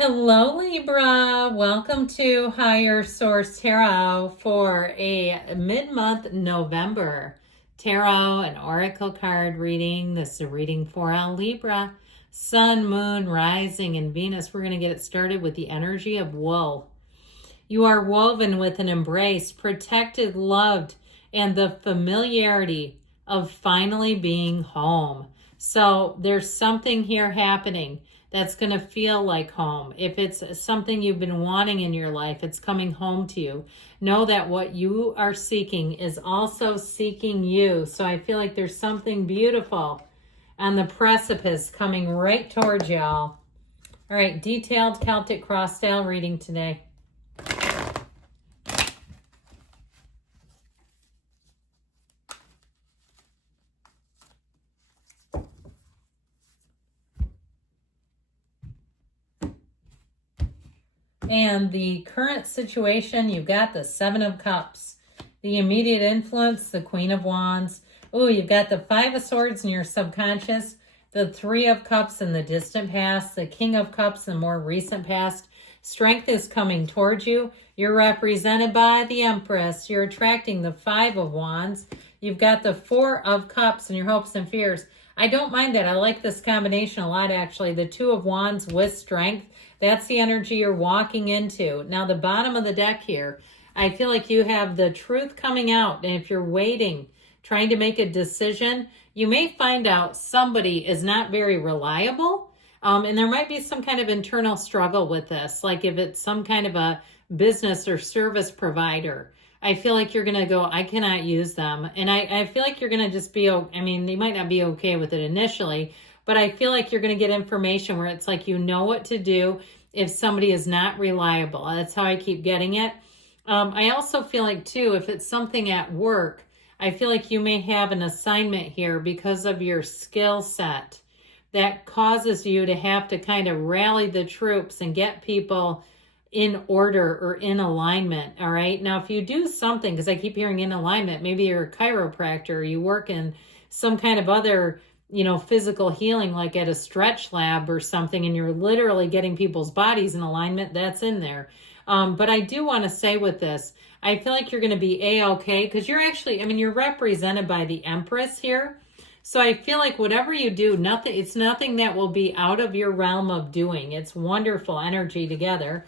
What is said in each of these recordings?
Hello, Libra. Welcome to Higher Source Tarot for a mid-month November tarot and oracle card reading. This is a reading for Libra, Sun, Moon, Rising, and Venus. We're going to get it started with the energy of wool. You are woven with an embrace, protected, loved, and the familiarity of finally being home. So there's something here happening that's going to feel like home. If it's something you've been wanting in your life, it's coming home to you. Know that what you are seeking is also seeking you. So I feel like there's something beautiful on the precipice coming right towards y'all. All right, detailed Celtic cross style reading today. And the current situation, you've got the Seven of Cups. The immediate influence, the Queen of Wands. Oh, you've got the Five of Swords in your subconscious, the Three of Cups in the distant past, the King of Cups in the more recent past. Strength is coming towards you. You're represented by the Empress. You're attracting the Five of Wands. You've got the Four of Cups in your hopes and fears. I don't mind that. I like this combination a lot, actually. The Two of Wands with strength. That's the energy you're walking into. Now, the bottom of the deck here, I feel like you have the truth coming out. And if you're waiting, trying to make a decision, you may find out somebody is not very reliable. And there might be some kind of internal struggle with this. Like if it's some kind of a business or service provider, I feel like you're going to go, I cannot use them. And I feel like you're going to just be, I mean, you might not be okay with it initially, but I feel like you're going to get information where it's like you know what to do if somebody is not reliable. That's how I keep getting it. I also feel like, too, if it's something at work, I feel like you may have an assignment here because of your skill set that causes you to have to kind of rally the troops and get people in order or in alignment, all right? Now, if you do something, because I keep hearing in alignment, maybe you're a chiropractor or you work in some kind of other physical healing, like at a stretch lab or something, and you're literally getting people's bodies in alignment, that's in there. But I do want to say with this, I feel like you're going to be A-okay because you're actually, you're represented by the Empress here. So I feel like whatever you do, it's nothing that will be out of your realm of doing. It's wonderful energy together.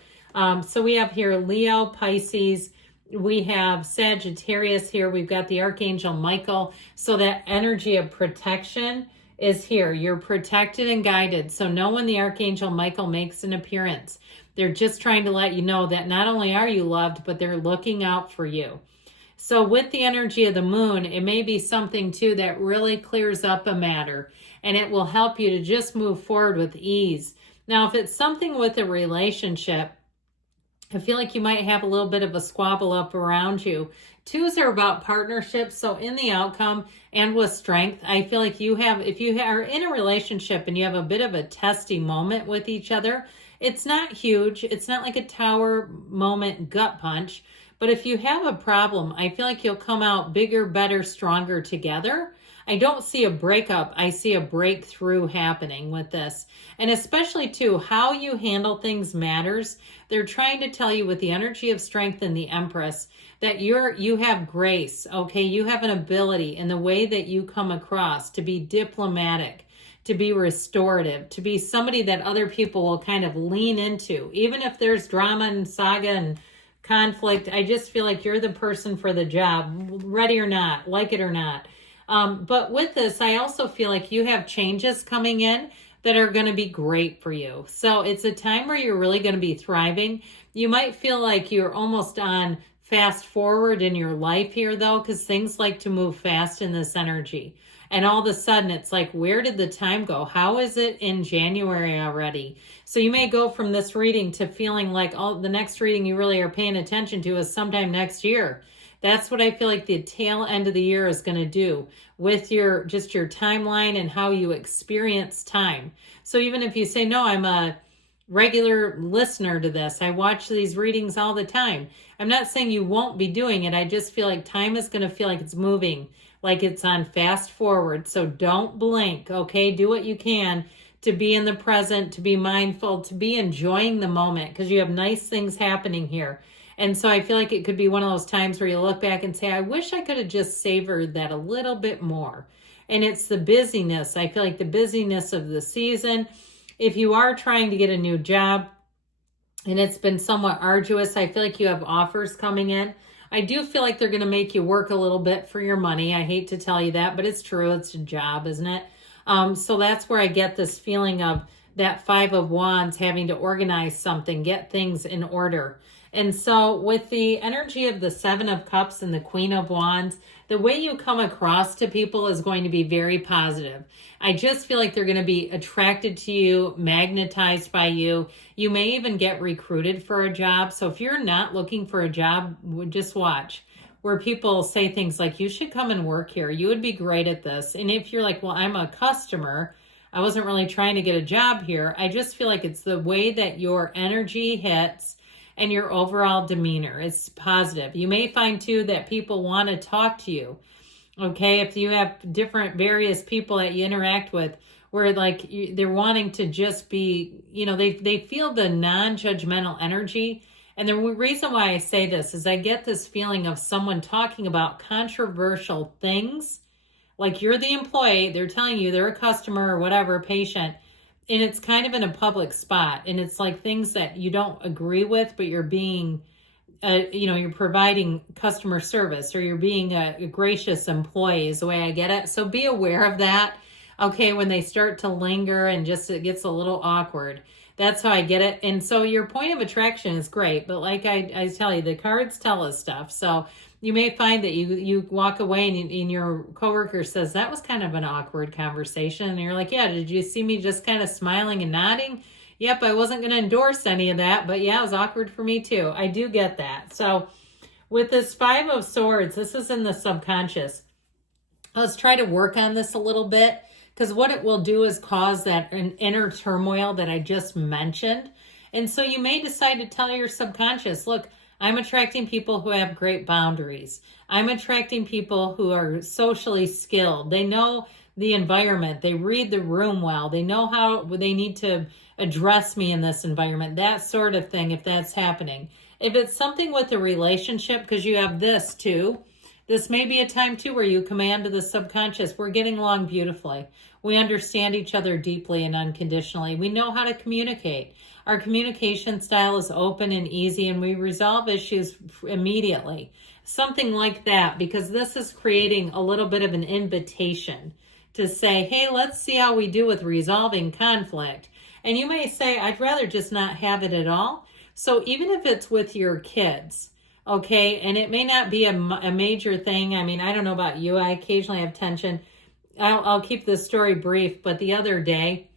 So we have here Leo, Pisces, we have Sagittarius here. We've got the Archangel Michael. So that energy of protection is here. You're protected and guided. So know when the Archangel Michael makes an appearance, they're just trying to let you know that not only are you loved, but they're looking out for you. So with the energy of the moon, it may be something too that really clears up a matter and it will help you to just move forward with ease. Now, if it's something with a relationship, I feel like you might have a little bit of a squabble up around you. Twos are about partnerships. So in the outcome and with strength, I feel like if you are in a relationship and you have a bit of a testy moment with each other, it's not huge. It's not like a tower moment gut punch. But if you have a problem, I feel like you'll come out bigger, better, stronger together. I don't see a breakup. I see a breakthrough happening with this. And especially too, how you handle things matters. They're trying to tell you with the energy of strength and the Empress that you have grace, okay? You have an ability in the way that you come across to be diplomatic, to be restorative, to be somebody that other people will kind of lean into. Even if there's drama and saga and conflict, I just feel like you're the person for the job, ready or not, like it or not. But with this, I also feel like you have changes coming in that are going to be great for you. So it's a time where you're really going to be thriving. You might feel like you're almost on fast forward in your life here, though, because things like to move fast in this energy. And all of a sudden, it's like, where did the time go? How is it in January already? So you may go from this reading to feeling like the next reading you really are paying attention to is sometime next year. That's what I feel like the tail end of the year is going to do with your timeline and how you experience time. So even if you say, no, I'm a regular listener to this, I watch these readings all the time, I'm not saying you won't be doing it. I just feel like time is going to feel like it's moving, like it's on fast forward. So don't blink, okay? Do what you can to be in the present, to be mindful, to be enjoying the moment, because you have nice things happening here. And so I feel like it could be one of those times where you look back and say, I wish I could have just savored that a little bit more. And it's the busyness. I feel like the busyness of the season. If you are trying to get a new job and it's been somewhat arduous, I feel like you have offers coming in. I do feel like they're going to make you work a little bit for your money. I hate to tell you that, but it's true. It's a job, isn't it? So that's where I get this feeling of that Five of Wands, having to organize something, get things in order. And so with the energy of the Seven of Cups and the Queen of Wands, the way you come across to people is going to be very positive. I just feel like they're going to be attracted to you, magnetized by you. You may even get recruited for a job. So if you're not looking for a job, just watch where people say things like, you should come and work here. You would be great at this. And if you're like, well, I'm a customer, I wasn't really trying to get a job here. I just feel like it's the way that your energy hits and your overall demeanor is positive. You may find too that people want to talk to you. Okay, if you have different various people that you interact with where like they're wanting to just be, they feel the non-judgmental energy. And the reason why I say this is I get this feeling of someone talking about controversial things. Like you're the employee, they're telling you they're a customer or whatever, patient, and it's kind of in a public spot. And it's like things that you don't agree with, but you're being, you're providing customer service, or you're being a gracious employee is the way I get it. So be aware of that. Okay, when they start to linger and just it gets a little awkward. That's how I get it. And so your point of attraction is great. But like I tell you, the cards tell us stuff. So you may find that you walk away and your coworker says, that was kind of an awkward conversation. And you're like, yeah, did you see me just kind of smiling and nodding? Yep, I wasn't going to endorse any of that. But yeah, it was awkward for me too. I do get that. So with this Five of Swords, this is in the subconscious. Let's try to work on this a little bit. Because what it will do is cause that an inner turmoil that I just mentioned. And so you may decide to tell your subconscious, look, I'm attracting people who have great boundaries. I'm attracting people who are socially skilled. They know the environment. They read the room well. They know how they need to address me in this environment. That sort of thing, if that's happening. If it's something with a relationship, because you have this too, this may be a time too where you command to the subconscious, we're getting along beautifully. We understand each other deeply and unconditionally. We know how to communicate. Our communication style is open and easy, and we resolve issues immediately. Something like that, because this is creating a little bit of an invitation to say, hey, let's see how we do with resolving conflict. And you may say, I'd rather just not have it at all. So even if it's with your kids, okay, and it may not be a major thing. I mean, I don't know about you. I occasionally have tension. I'll keep this story brief, but the other day,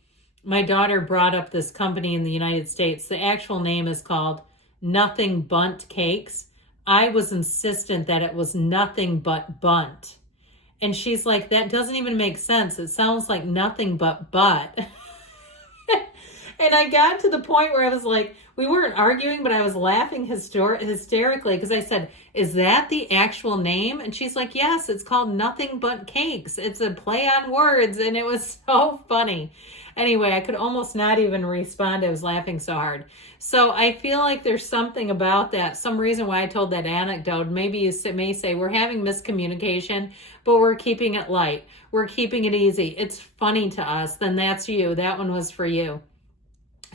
my daughter brought up this company in the United States. The actual name is called Nothing Bunt Cakes. I was insistent that it was nothing but bunt. And she's like, that doesn't even make sense. It sounds like nothing but butt. And I got to the point where I was like, we weren't arguing, but I was laughing hysterically because I said, is that the actual name? And she's like, yes, it's called Nothing But Cakes. It's a play on words. And it was so funny. Anyway, I could almost not even respond. I was laughing so hard. So I feel like there's something about that, some reason why I told that anecdote. Maybe you may say we're having miscommunication, but we're keeping it light. We're keeping it easy. It's funny to us. Then that's you. That one was for you.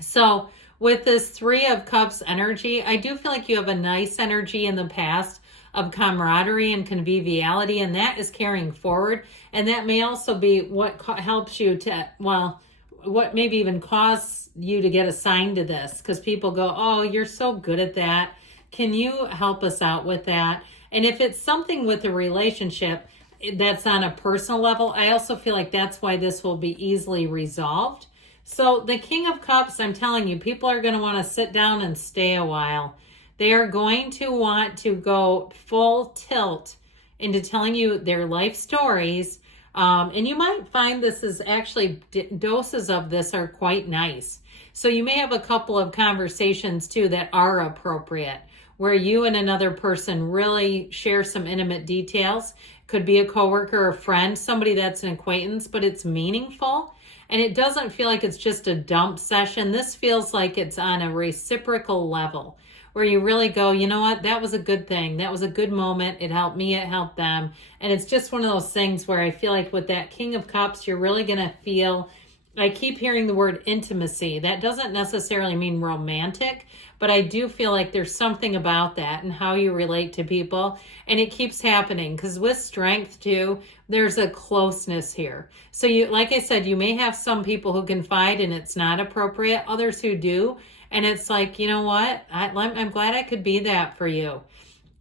So with this Three of Cups energy, I do feel like you have a nice energy in the past of camaraderie and conviviality, and that is carrying forward. And that may also be what helps you to, what maybe even cause you to get assigned to this, because people go, oh, you're so good at that. Can you help us out with that? And if it's something with a relationship that's on a personal level, I also feel like that's why this will be easily resolved. So the King of Cups, I'm telling you, people are going to want to sit down and stay a while. They are going to want to go full tilt into telling you their life stories. And you might find this is actually, doses of this are quite nice. So you may have a couple of conversations too that are appropriate, where you and another person really share some intimate details. Could be a coworker, a friend, somebody that's an acquaintance, but it's meaningful. And it doesn't feel like it's just a dump session. This feels like it's on a reciprocal level where you really go, you know what, that was a good thing. That was a good moment. It helped me, it helped them. And it's just one of those things where I feel like with that King of Cups, you're really going to feel, I keep hearing the word intimacy. That doesn't necessarily mean romantic, but I do feel like there's something about that and how you relate to people. And it keeps happening because with Strength too, there's a closeness here. So you, like I said, you may have some people who confide and it's not appropriate, others who do. And it's like, you know what? I'm glad I could be that for you.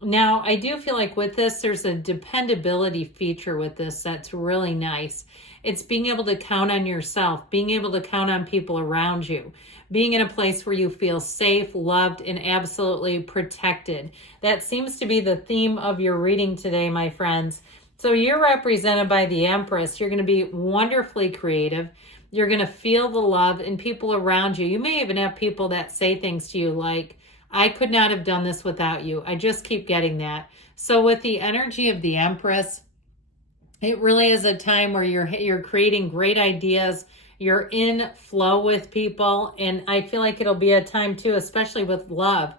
Now, I do feel like with this, there's a dependability feature with this that's really nice. It's being able to count on yourself, being able to count on people around you, being in a place where you feel safe, loved, and absolutely protected. That seems to be the theme of your reading today, my friends. So you're represented by the Empress. You're going to be wonderfully creative. You're going to feel the love in people around you. You may even have people that say things to you like, I could not have done this without you. I just keep getting that. So with the energy of the Empress, it really is a time where you're creating great ideas. You're in flow with people. And I feel like it'll be a time too, especially with love.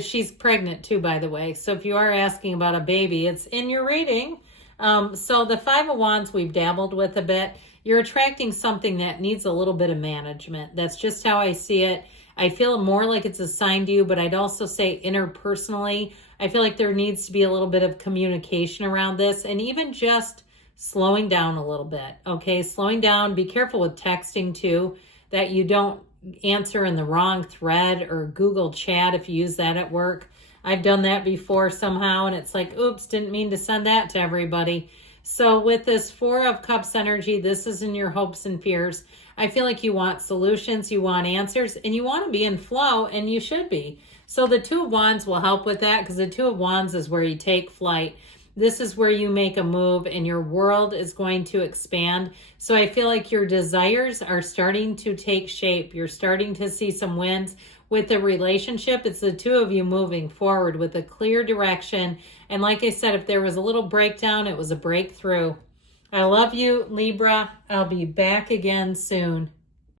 She's pregnant too, by the way. So if you are asking about a baby, it's in your reading. So the Five of Wands we've dabbled with a bit. You're attracting something that needs a little bit of management. That's just how I see it. I feel more like it's assigned to you, but I'd also say interpersonally, I feel like there needs to be a little bit of communication around this and even just slowing down a little bit. Okay, slowing down. Be careful with texting too, that you don't answer in the wrong thread or Google Chat if you use that at work. I've done that before somehow, and it's like, oops, didn't mean to send that to everybody. So with this Four of Cups energy, this is in your hopes and fears. I feel like you want solutions, you want answers, and you want to be in flow, and you should be. So the Two of Wands will help with that because the Two of Wands is where you take flight. This is where you make a move and your world is going to expand. So I feel like your desires are starting to take shape. You're starting to see some wins with the relationship. It's the two of you moving forward with a clear direction. And like I said, if there was a little breakdown, it was a breakthrough. I love you, Libra. I'll be back again soon.